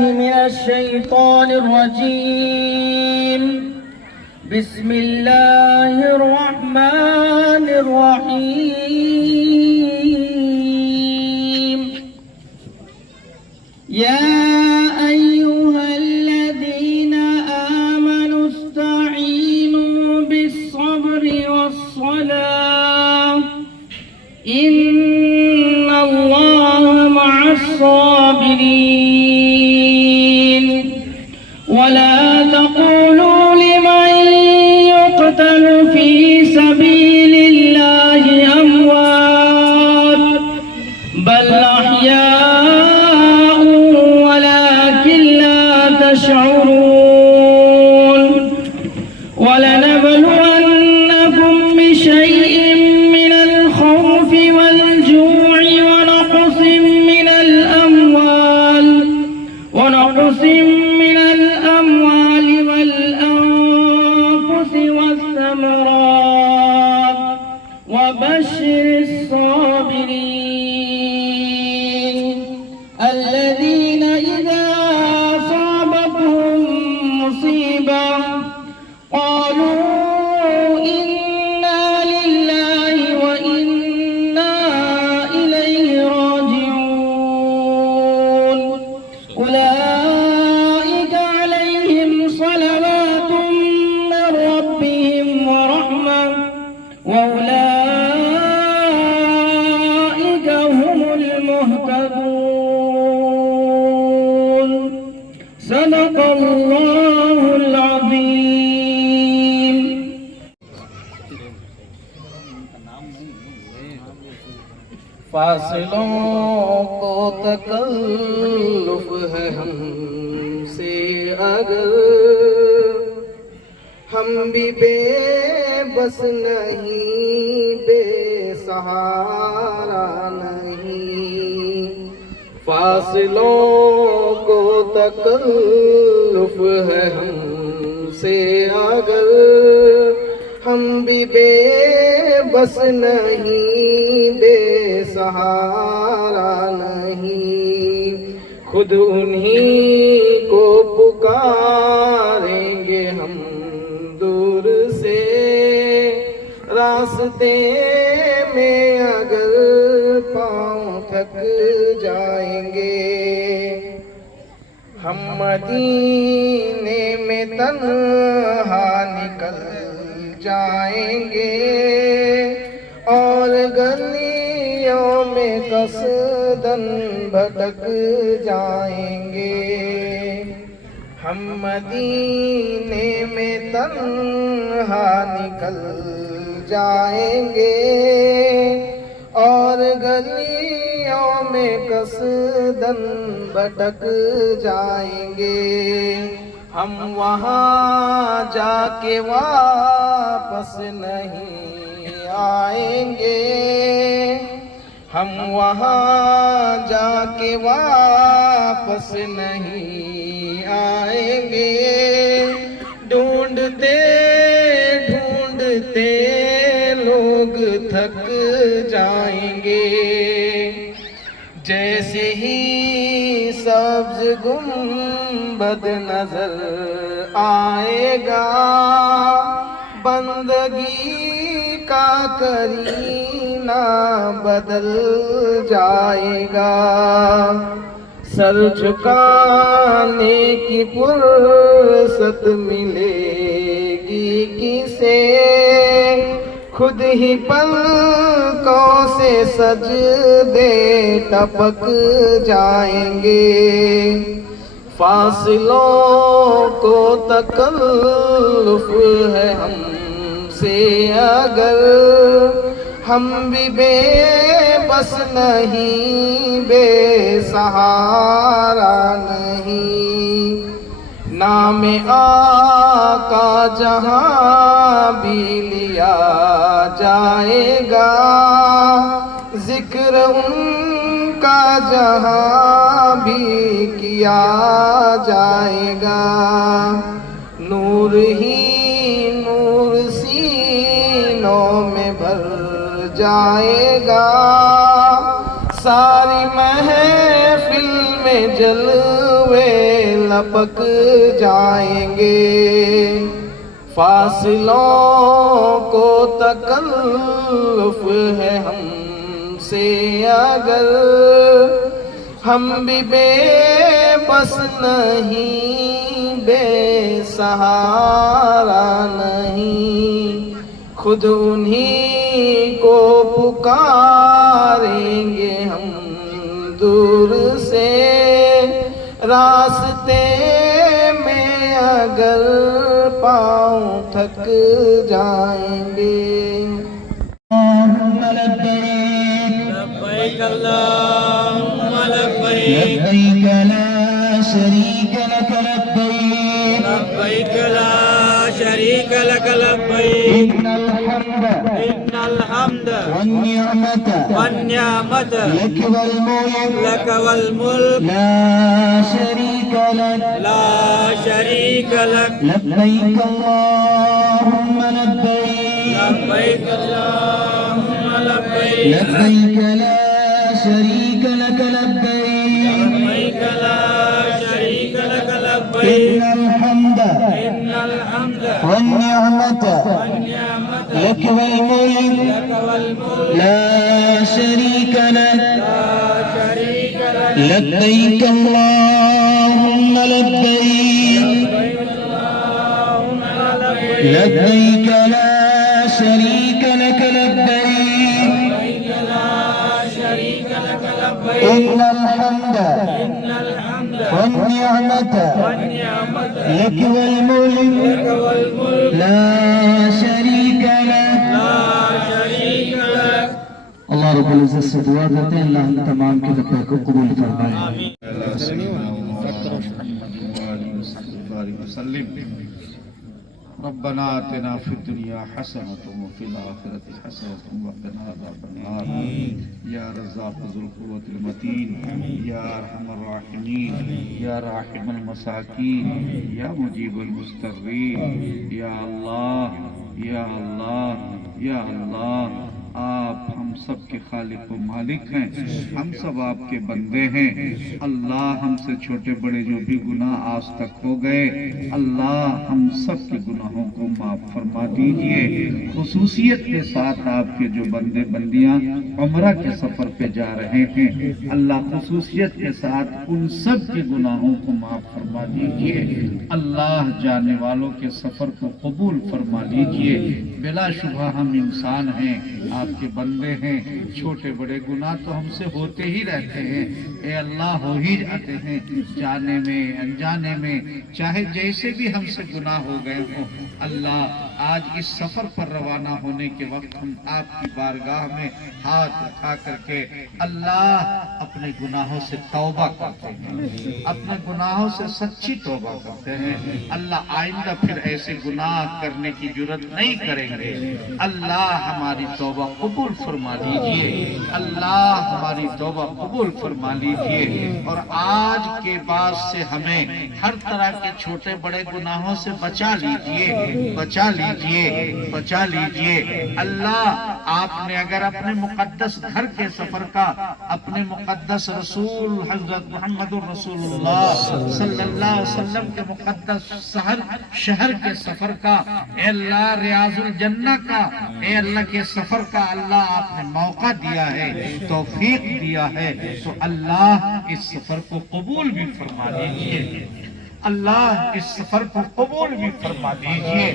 من الشيطان الرجيم بسم الله الرحمن الرحيم يا أيها الذين آمنوا استعينوا بالصبر والصلاة إن الله مع الصابرين ولا تقولوا لمن يقتل في سبيل الله أموات بل أحياء ولكن لا تشعرون ولنبلونكم بشيء من الخوف والجوع ونقص من الأموال والأنفس والثمرات وبشر الصابرين الذين إذا أصابتهم مصيبة قالوا إنا لله وإنا إليه راجعون أولئك عليهم صلوات من ربهم ورحمة وأولئك هم المهتدون صدق الله العظيم فاصلوں کو تکلف ہے ہم سے اگر ہم بھی بے بس نہیں بے سہارا نہیں فاصلوں کو تکلف ہے ہم سے اگر ہم بھی بے بس نہیں بے سہارا نہیں خود انہی کو پکاریں گے ہم دور سے راستے میں اگر پاؤں تھک جائیں گے ہم مدینے میں تنہا نکل جائیں گے اور گلیوں میں قصدن بھٹک جائیں گے ہم مدینے میں تنہا نکل جائیں گے اور گلیوں میں قصدن بھٹک جائیں گے ہم وہاں جا کے واپس نہیں آئیں گے ہم وہاں جا کے واپس نہیں آئیں گے ڈھونڈتے ڈھونڈتے لوگ تھک جائیں گے جیسے ہی سبز گنبد نظر آئے گا بندگی کا کرینہ بدل جائے گا سر جھکانے کی فرصت ملے گی کسے خود ہی پلکوں سے سجدے ٹپک جائیں گے فاصلوں کو تکلف ہے ہم سے اگر ہم بھی بے بس نہیں بے سہارا نہیں نام آقا جہاں بھی لیا جائے گا، ذکر ان کا جہاں بھی کیا جائے گا، نور ہی نور سینوں میں بھر جائے گا، ساری محفل میں جلوے لپک جائیں گے، فاصلوں کو تکلف ہے ہم سے اگر، ہم بھی بے بس نہیں، بے سہارا نہیں، خود انہی کو پکاریں گے ہم دور سے، راستے میں اگر پاؤں تھک جائیں گے۔ اللهم لبيك لبيك اللهم لبيك لبيك لا شريك لك لبيك لبيك لا شريك لك لبيك إن الحمد إن الحمد والنعمة والنعمة لك والملك لك والملك لا شريك لك لا شريك لك لبيك اللهم لبيك لبيك اللهم لبيك لبيك لا شريك لك لبيك لبيك لا شريك لك إن لبيك الحمد إن الحمد والنعمة والنعمة لك والملك لك والملك لا شريك لك لا شريك لك لبيك اللهم لبيك اللهم لبيك لبيك لا شريك لك لبيك لبيك لا شريك لك لبيك إن الحمد إن الحمد والنعمة والنعمة لك والملك لك والملك لا شريك لك لا شريك لك۔ اللہ رب العزت سے دعا کرتے ہیں اللہ ہم تمام کے دعا کو قبول فرمائے۔ ربنا آتنا في الدنيا حسنة وفي الآخرة حسنة وقنا عذاب النار يا رزاق ذو القوة المتين يا أرحم الراحمين يا راحم المساكين يا مجيب المضطرين يا الله يا الله يا الله، آپ ہم سب کے خالق و مالک ہیں، ہم سب آپ کے بندے ہیں۔ اللہ ہم سے چھوٹے بڑے جو بھی گناہ آج تک ہو گئے، اللہ ہم سب کے گناہوں کو معاف فرما دیجئے۔ خصوصیت کے ساتھ آپ کے جو بندے بندیاں عمرہ کے سفر پہ جا رہے ہیں، اللہ خصوصیت کے ساتھ ان سب کے گناہوں کو معاف فرما دیجئے۔ اللہ جانے والوں کے سفر کو قبول فرما لیجئے۔ بلا شبہ ہم انسان ہیں، آپ کے بندے ہیں، چھوٹے بڑے گناہ تو ہم سے ہوتے ہی رہتے ہیں، اے اللہ ہو ہی جاتے ہیں، جانے میں انجانے میں، چاہے جیسے بھی ہم سے گناہ ہو گئے ہوں۔ اللہ آج اس سفر پر روانہ ہونے کے وقت ہم آپ کی بارگاہ میں ہاتھ اٹھا کر کے اللہ اپنے گناہوں سے توبہ کرتے ہیں، اپنے گناہوں سے سچی توبہ کرتے ہیں۔ اللہ آئندہ پھر ایسے گناہ کرنے کی جرات نہیں کریں گے۔ اللہ ہماری توبہ قبول فرما لیجئے، اللہ ہماری توبہ قبول فرما لیجئے، اور آج کے بعد سے ہمیں ہر طرح کے چھوٹے بڑے گناہوں سے بچا لیجئے، بچا لیجئے، بچا لیجئے۔ اللہ آپ نے اگر اپنے مقدس گھر کے سفر کا، اپنے مقدس رسول حضرت محمد رسول اللہ صلی اللہ علیہ وسلم کے مقدس شہر کے سفر کا، اے اللہ ریاض الجنہ کا، اے اللہ کے سفر کا اللہ آپ نے موقع دیا ہے، توفیق دیا ہے، تو اللہ اس سفر کو قبول بھی فرما لیجئے، اللہ اس سفر کو قبول بھی فرما دیجئے۔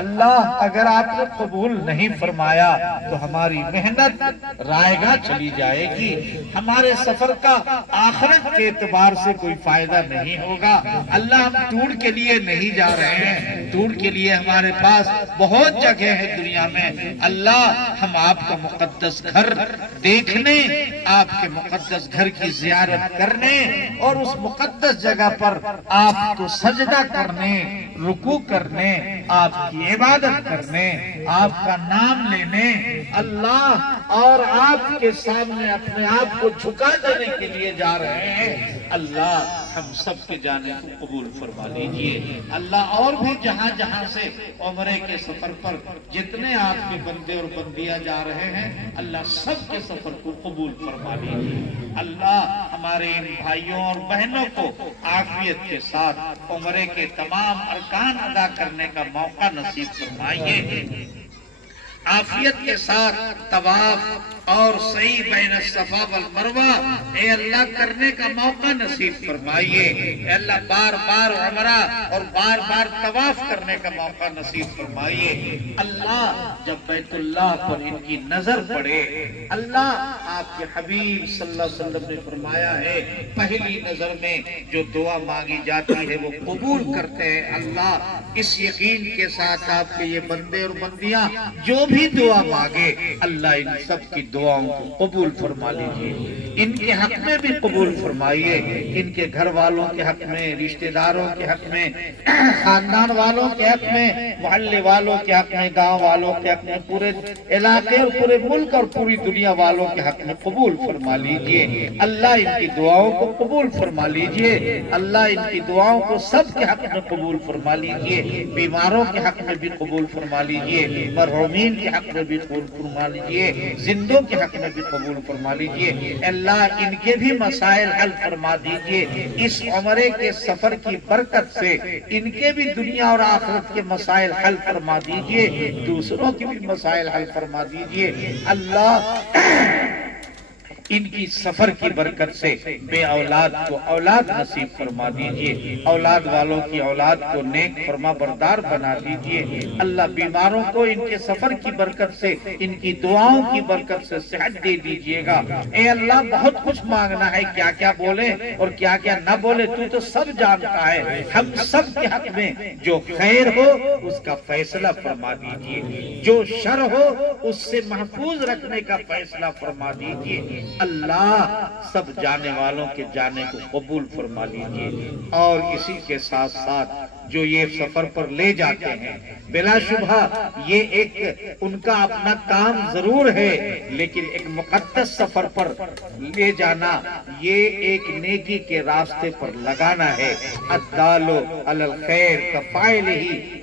اللہ اگر آپ نے قبول نہیں فرمایا تو ہماری محنت رائے گاہ چلی جائے گی، ہمارے سفر کا آخرت کے اعتبار سے کوئی فائدہ نہیں ہوگا۔ اللہ ہم ٹور کے لیے نہیں جا رہے ہیں، دور کے لیے ہمارے پاس بہت جگہ ہے دنیا میں۔ اللہ ہم آپ کا مقدس گھر دیکھنے، آپ کے مقدس گھر کی زیارت کرنے اور اس مقدس جگہ پر آپ کو سجدہ کرنے، رکوع کرنے، آپ کی عبادت کرنے، آپ کا نام لینے، اللہ اور آپ کے سامنے اپنے آپ کو جھکا دینے کے لیے جا رہے ہیں۔ اللہ ہم سب کے جانے کو قبول فرما لیجئے۔ اللہ اور بھی جہاں جہاں سے عمرے کے سفر پر جتنے آپ کے بندے اور بندیاں جا رہے ہیں، اللہ سب کے سفر کو قبول فرما لیجئے۔ اللہ ہمارے ان بھائیوں اور بہنوں کو عافیت کے ساتھ عمرے کے تمام ارکان ادا کرنے کا موقع نصیب فرمائیے۔ عافیت کے ساتھ طواف اور سعی بین الصفا والمروہ اے اللہ کرنے کا موقع نصیب فرمائیے۔ اے اللہ بار بار عمرہ اور بار بار طواف کرنے کا موقع نصیب فرمائیے۔ اللہ جب بیت اللہ پر ان کی نظر پڑے، اللہ آپ کے حبیب صلی اللہ علیہ وسلم نے فرمایا ہے پہلی نظر میں جو دعا مانگی جاتی ہے وہ قبول کرتے ہیں۔ اللہ اس یقین کے ساتھ آپ کے یہ بندے اور بندیاں جو بھی دعا مانگے، اللہ ان سب کی دعاؤں کو قبول فرما لیجئے۔ ان کے حق میں بھی قبول فرمائیے، ان کے گھر والوں کے حق میں، رشتہ داروں کے حق میں، خاندان والوں کے حق میں، محلے والوں کے حق میں، گاؤں والوں کے حق میں، پورے علاقے اور پورے ملک اور پوری دنیا والوں کے حق میں قبول فرما لیجئے۔ اللہ ان کی دعاؤں کو قبول فرما لیجئے۔ اللہ ان کی دعاؤں کو سب کے حق میں قبول فرما لیجئے۔ بیماروں کے حق میں بھی قبول فرما لیجئے، مرحومین کے حق میں بھی قبول فرما لیجئے، زندوں کے حق میں بھی قبول فرما لیجئے۔ اللہ ان کے بھی مسائل حل فرما دیجئے۔ اس عمرے کے سفر کی برکت سے ان کے بھی دنیا اور آخرت کے مسائل حل فرما دیجئے، دوسروں کے بھی مسائل حل فرما دیجئے۔ اللہ ان کی سفر کی برکت سے بے اولاد کو اولاد نصیب فرما دیجئے، اولاد والوں کی اولاد کو نیک فرما بردار بنا دیجئے۔ اللہ بیماروں کو ان کے سفر کی برکت سے، ان کی دعاؤں کی برکت سے صحت دے دیجئے گا۔ اے اللہ بہت کچھ مانگنا ہے، کیا کیا بولے اور کیا کیا نہ بولے تو سب جانتا ہے۔ ہم سب کے حق میں جو خیر ہو اس کا فیصلہ فرما دیجئے، جو شر ہو اس سے محفوظ رکھنے کا فیصلہ فرما دیجئے۔ اللہ سب جانے والوں کے جانے کو قبول فرما لیجئے۔ اور اسی کے ساتھ ساتھ جو یہ سفر پر لے جاتے ہیں، بلا شبہ یہ ایک ان کا اپنا کام ضرور ہے، لیکن ایک مقدس سفر پر لے جانا یہ ایک نیکی کے راستے پر لگانا ہے۔ الدال علی الخیر کفاعلہ،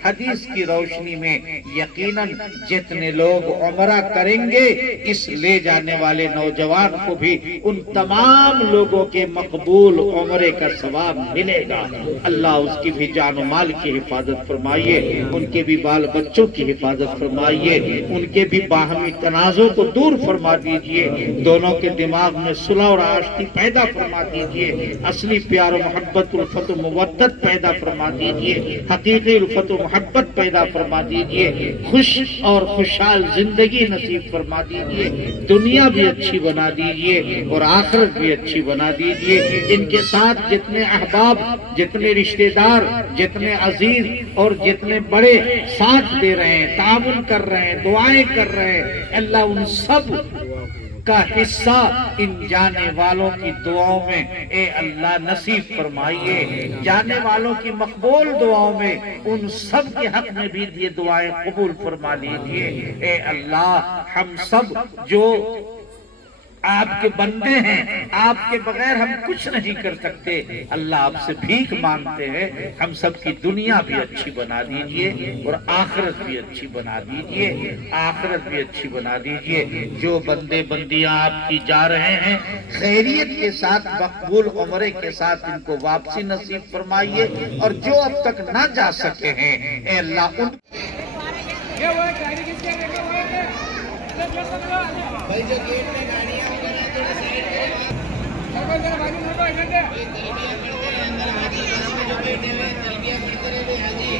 حدیث کی روشنی میں یقیناً جتنے لوگ عمرہ کریں گے اس لے جانے والے نوجوان کو بھی ان تمام لوگوں کے مقبول عمرے کا ثواب ملے گا۔ اللہ اس کی بھی جان و مال کی حفاظت فرمائیے، ان کے بھی بال بچوں کی حفاظت فرمائیے، ان کے بھی باہمی تنازع کو دور فرما دیجئے، دونوں کے دماغ میں صلح اور آشتی پیدا فرما دیجئے، اصلی پیار و محبت، الفت و مودت پیدا فرما دیجئے، حقیقی الفت و محبت پیدا فرما دیجئے، خوش اور خوشحال زندگی نصیب فرما دیجئے، دنیا بھی اچھی بنا دیجئے اور آخرت بھی اچھی بنا دیجئے۔ ان کے ساتھ جتنے احباب، جتنے رشتہ دار، جتنے عزیز اور جتنے بڑے ساتھ دے رہے ہیں، تعاون کر رہے ہیں، دعائیں کر رہے ہیں، اللہ ان سب کا حصہ ان جانے والوں کی دعاؤں میں اے اللہ نصیب فرمائیے۔ جانے والوں کی مقبول دعاؤں میں ان سب کے حق میں بھی یہ دعائیں قبول فرما لیجئے۔ اے اللہ ہم سب جو آپ کے بندے ہیں، آپ کے بغیر ہم کچھ نہیں کر سکتے، اللہ آپ سے بھیک مانگتے ہیں، ہم سب کی دنیا بھی اچھی بنا دیجئے اور آخرت بھی اچھی بنا دیجئے، آخرت بھی اچھی بنا دیجئے۔ جو بندے بندیاں آپ کی جا رہے ہیں خیریت کے ساتھ مقبول عمرے کے ساتھ ان کو واپسی نصیب فرمائیے، اور جو اب تک نہ جا سکے ہیں اے اللہ ان بھائی جو گیٹ میں گاڑیاں وغیرہ تھوڑا سائڈ اندر حاجی پاس میں جو بیٹھے ہوئے تلبیہ پڑھتے رہے حاجی۔